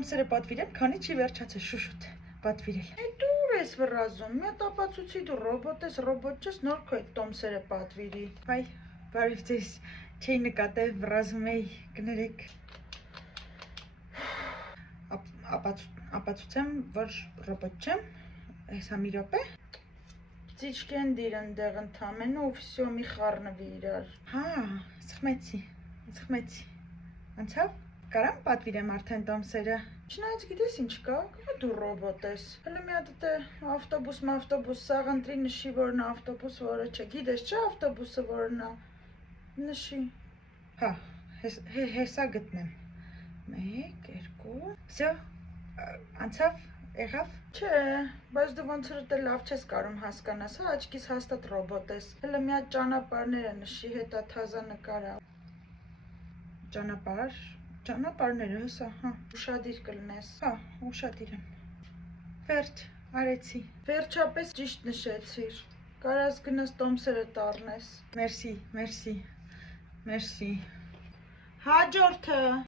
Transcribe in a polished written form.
տոմսերը պատվիրեմ, քանի չի վերջացել շուշուտ պատվիրել։ Դուր ես վրազում, մի հատ ապացուցի դու ռոբոտ ես, ռոբոտ չես, նոր քո այդ տոմսերը պատվիրի։ Հայ, բարև ձեզ, չէի նկատել, վրազում էի, կներեք։ Ապացուցեմ, որ ռոբոտ չեմ, հեսա մի րոպե։ Ծիչկեն դիր ընդեղ ընդամենը ու վսյո մի խառնվի իրար։ Հա, սխմեցի, անցավ, կարամ պատվիրեմ արդեն տոմսերը։ Չնայած գիտես ինչ կա, դու ռոբոտ ես։ Հələ մի հատ ավտոբուս, սաղ ընտրի նշի, որն ավտոբուս, որը չէ, գիտես չէ ավտոբուսը որն է, նշի։ Հա, հեսա գտնեմ։ 1, 2, վսյո, անցավ, եղավ։ Չէ, բայց դու ոնց որ դե լավ չես կարում հասկանաս, հա, աչքիս հաստատ ռոբոտ ես։ Հələ մի հատ ճանապարհները նշի, հետա թազա նկարա։ Ճանապարհները հսա, հա, ուշադիր կլնես։ Հա, ուշադիր եմ։ Վերջ, արեցի։ Վերջապես ճիշտ նշեցիր։ Կարաս գնաս տոմսերը տառնես։ Մերսի։ Հաջորդը։